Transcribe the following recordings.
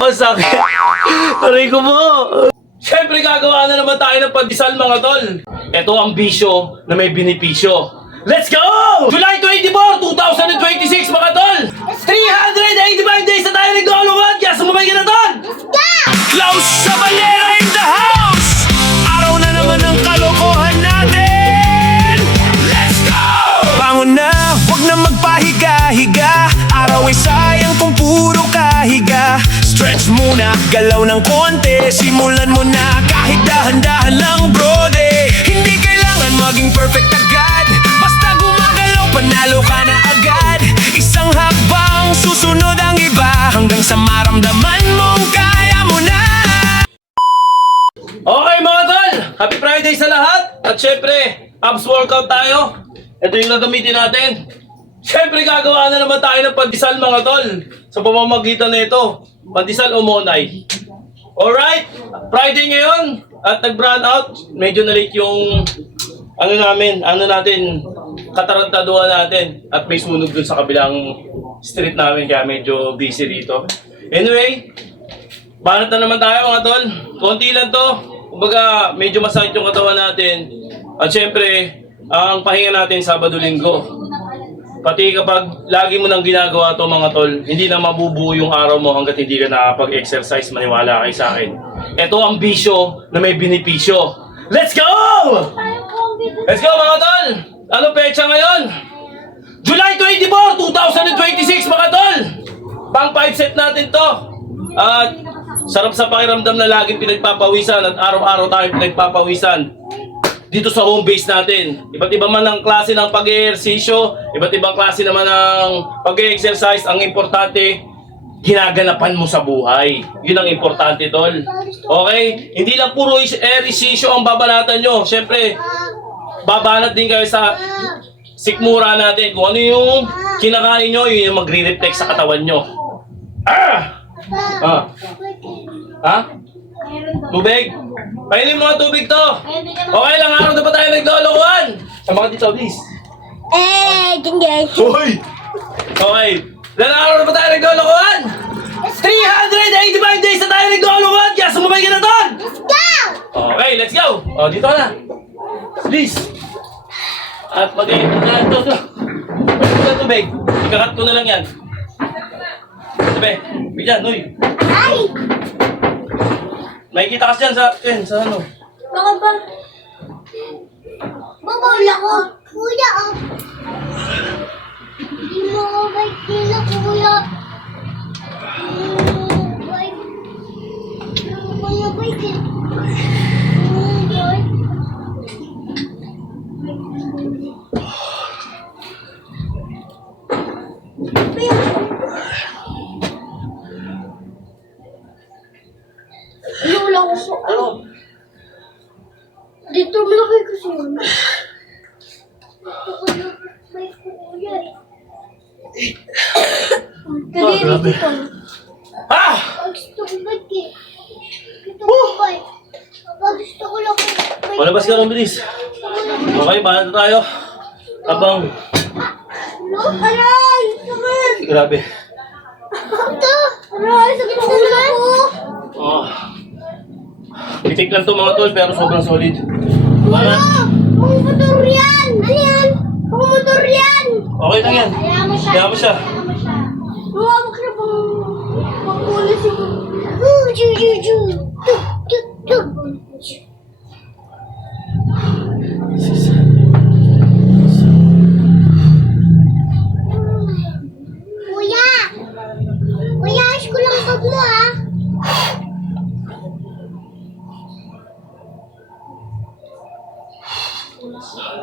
Masakit. Aray ko mo. Siyempre gagawa na naman tayo ng pandesal mga tol. Ito ang bisyo na may benepisyo. Let's go! July 24, 2026 mga tol! 385 days na tayo nag-alungan! Kaya sumabay ka na tol! Let's go! Klaus Sabalera in the house! Araw na naman ng kalokohan natin! Let's go! Bangon na, huwag na magpahiga-higa. Araw ay sayang kung puro kahiga. Stretch muna, galaw ng konti. Simulan mo na kahit dahan-dahan lang brode. Hindi kailangan maging perfect agad. Basta gumagalaw, panalo ka na agad. Isang hakbang, susunod ang iba. Hanggang sa maramdaman mong kaya mo na. Okay mga tol! Happy Friday sa lahat! At syempre, abs workout tayo. Ito yung gagamitin natin. Syempre gagawa na naman tayo ng pandesal mga tol. Sa pamamagitan na ito, pandesal o monay. Alright, Friday ngayon. At nag-brand out. Medyo na-late yung ano natin, katarantaduhan natin. At may sunog dun sa kabilang street namin. Kaya medyo busy dito. Anyway, banat na naman tayo mga tol. Konti lang to. Kumbaga, medyo masakit yung katawan natin. At syempre, ang pahinga natin Sabado-Linggo. Pati kapag lagi mo nang ginagawa to mga tol, hindi na mabubuo yung araw mo hanggat hindi ka nakapag-exercise, maniwala kayo sa akin. Ito ang bisyo na may benepisyo. Let's go! Let's go mga tol! Ano petsa ngayon? July 24, 2026 mga tol! Pang 5 set natin to. At sarap sa pakiramdam na laging pinagpapawisan at araw-araw tayong pinagpapawisan dito sa home base natin. Iba't iba man ang klase ng pag-ehersisyo, iba't ibang klase naman ng pag-exercise. Ang importante, ginaganapan mo sa buhay. Yun ang importante, tol. Okay? Hindi lang puro ehersisyo ang babanatan nyo. Siyempre, babanat din kayo sa sikmura natin. Kung ano yung kinakain nyo, yun yung magre-reflect sa katawan nyo. Ha? Tubig? Painin mga tubig to. Okay lang, araw na ba tayo naglolokohan? Sama ka dito, please. Gengge. Hoy! Okay. Ilang araw na ba tayo naglolokohan? 385 days na tayo naglolokohan! Kaya sumabay ka na doon! Let's go! Okay, let's go! O, dito ka na. Please. At mag-iinit na ito. Painin mo ng tubig. Ikakat ko na lang yan. Sabi, bigyan, uy. Ay! May kita kasi dyan sa ano. Bakit ba? Babawal ako. Kuya, oh. Hindi mo ako bait nila, kuya. Bait. Kuya, bait eh. Wala ko po. Ano? Dito malaki kasi yun. Dito ko yung may kuya eh. Kadiri dito. Ah! Gusto ko bait eh. Gusto ko bait. Gusto ko lang bait. Malabas ka rin, bilis. Okay, bahala na tayo. Habang... Aray! Sakit! Grabe. Ito! Aray! Sakit na naman ako! Oh. Titik lang to mga tol, pero sobrang solid. Kuya! Pang motor yan! Ano yan? Pang motor yan! Okay lang yan. Kaya mo siya. Kaya mo siya. Lumabak na pang pulis yung... Ju. Tuk. Kuya! Kuya, ayos ko lang bag mo ha!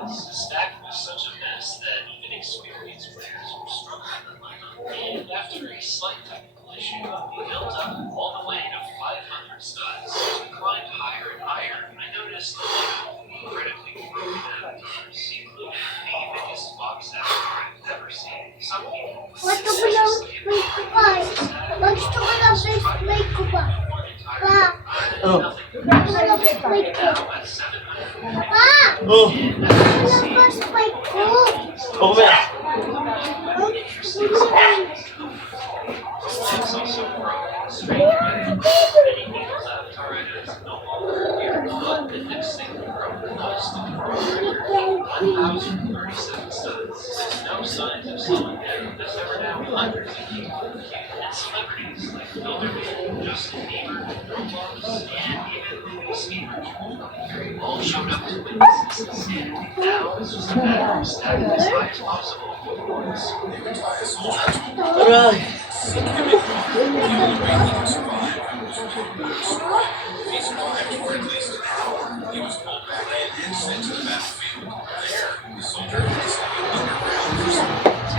Stack was such a mess that even experienced players were struggling to line up. And after a slight technical issue, we built up all the way to 500 studs. As we climbed higher and higher, I noticed incredibly broken avatars, including the biggest box avatar I've ever seen. Some people Ba't ka ba lang wait ko pa? Gusto ko lang wait ko pa. Pa! Oh. Gusto ko lang wait ko. Pa! Oh. Gusto ko lang wait ko. Okay. Gusto ko lang also broken. Strange way, many people's avatar is no longer here, but the next thing broke was the world record, 1,037 studs. No signs of slowing down. There's ever now hundreds of people, and celebrities like Elderman, Justin Bieber, Roblox, and even Louis Spears all showed up to witness this scandal. Now it's just a matter of stacking as high as possible for rewards. Aray!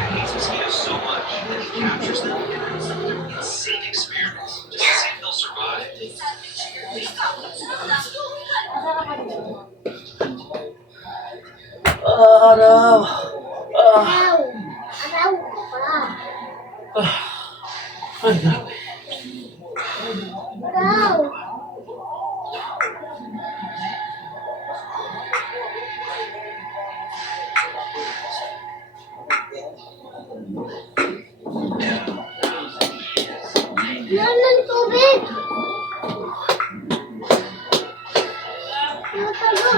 Hates mosquitoes so much that he captures them and runs them through insane experiments just to see if they'll survive. Araw! Araw. Araw ko pa. Ay, grabe. Araw. Yan ng tubig. Natago.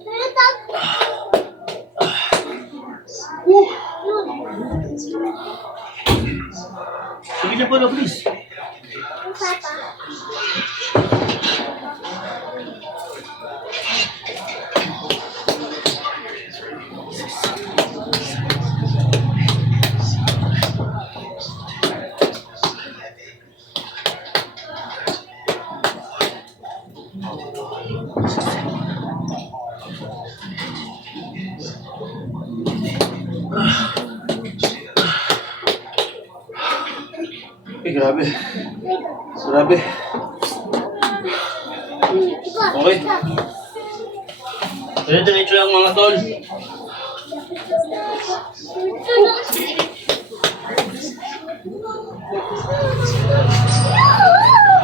Natago. Sige na po na, please. Ang papa. Ay, grabe. Grabe. Okay. Dire-diretso lang mga tol.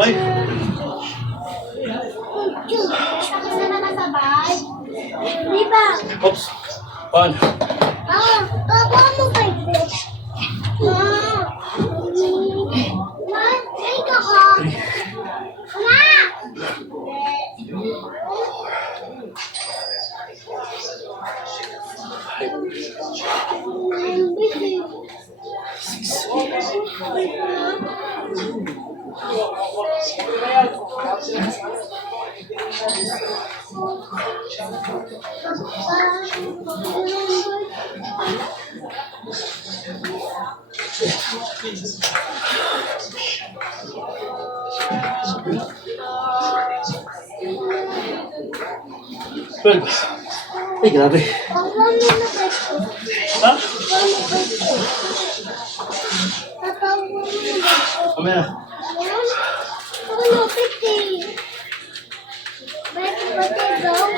Ay! Di ba? Oops! Paano? Baba mo kay Chris. Take a hug. Well, ay, grabe. Baba mo na kay Chris. Ha? Tatawag mo na kay Chris. Kami na. Ano, 50. Ba't ba daw?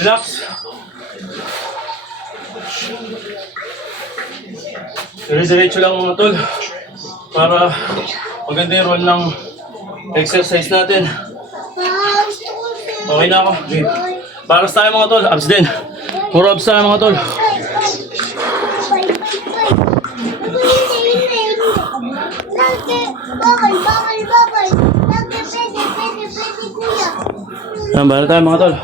Relax. Dire-diretso lang mga tol. Para maganda yung roll ng exercise natin. Gusto ko siya. Okay na ako. Okay. Paras tayo mga tol. Abs din. Puro abs tayo mga tol. Yan, bahala tayo mga tol.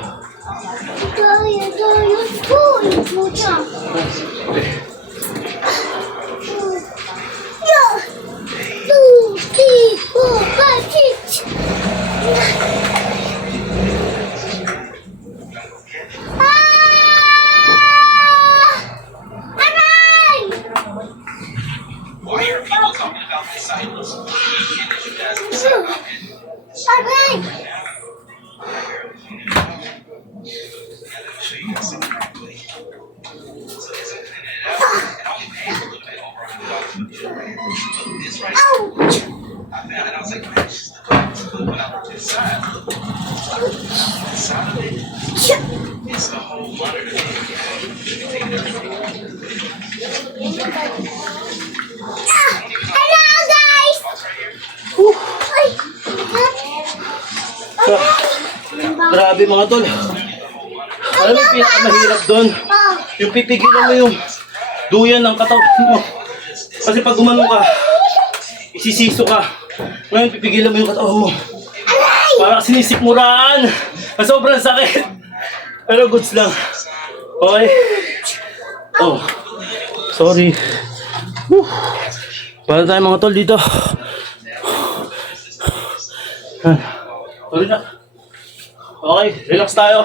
Why are people talking about my silence? It's the whole monitor. You can take it everywhere. Grabe mga tol. Alam mo yung pinakamahirap doon? Yung pipigilan mo yung duyan ng katawan mo. Kasi pag gumano ka, isisiso ka. Ngayon pipigilan mo yung katawan mo. Para sinisikmuraan. Sobrang sakit. Pero goods lang. Okay? Oh. Sorry. Whew. Para tayo mga tol dito. Sorry na. Okay, relax tayo.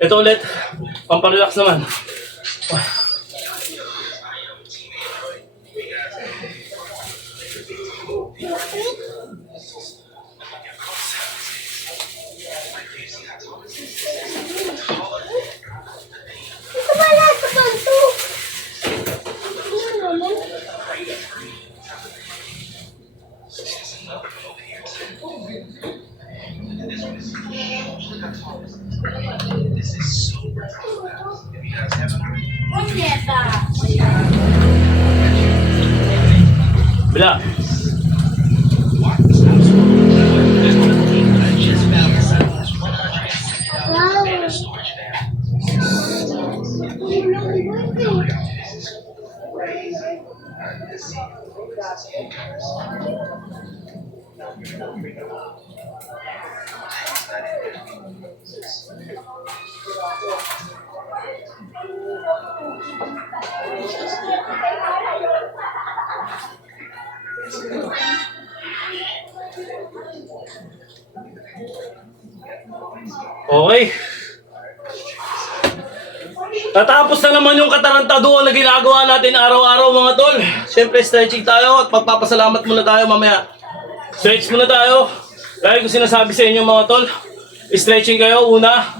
Ito ulit. Pamparelax naman. Ito pala sa kanto. Ano naman? Bila. Wow. Okay. Natapos na naman yung katarantaduhan na ginagawa natin araw-araw mga tol. Siyempre stretching tayo at magpapasalamat muna tayo mamaya. Stretch muna tayo. Lagi ko sinasabi sa inyo mga tol, stretching kayo una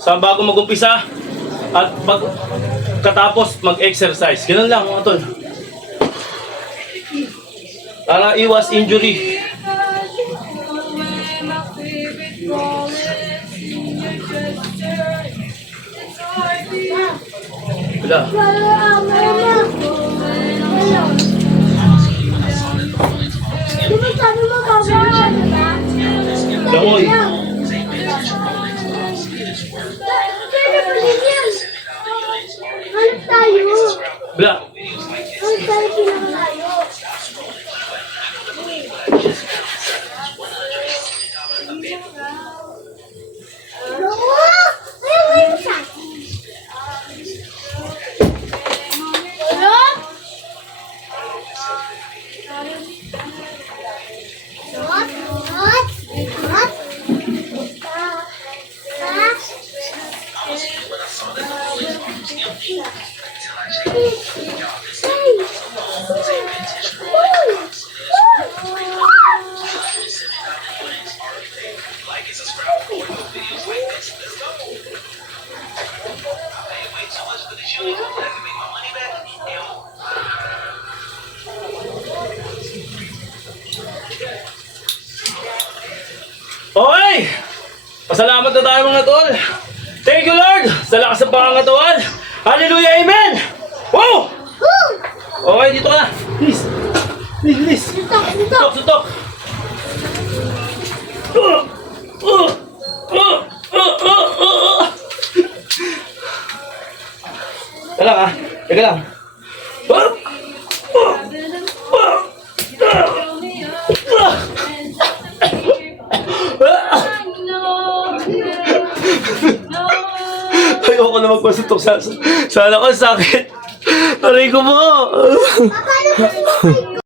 sa bago mag-umpisa at katapos mag-exercise. Ganun lang mga tol. Para iwas injury. Wala. Di ba sabi mo bababa, diba? Langoy. Hanap tayo. Wala. Hanap tayo pinakalayo. Ayaw mo yung isa. Ano? Not, not, not. Okay! Pasalamat na tayo mga tol. Thank you Lord sa lakas ng pangangatawan. Hallelujah, amen! Wow! Okay, dito ka na. Please. Please, please. Sutok, sutok. Sutok, sutok. Teka lang ha. Teka lang. Ayoko na magpasutok sa sana ko sakit. Aray ko po. Paano mo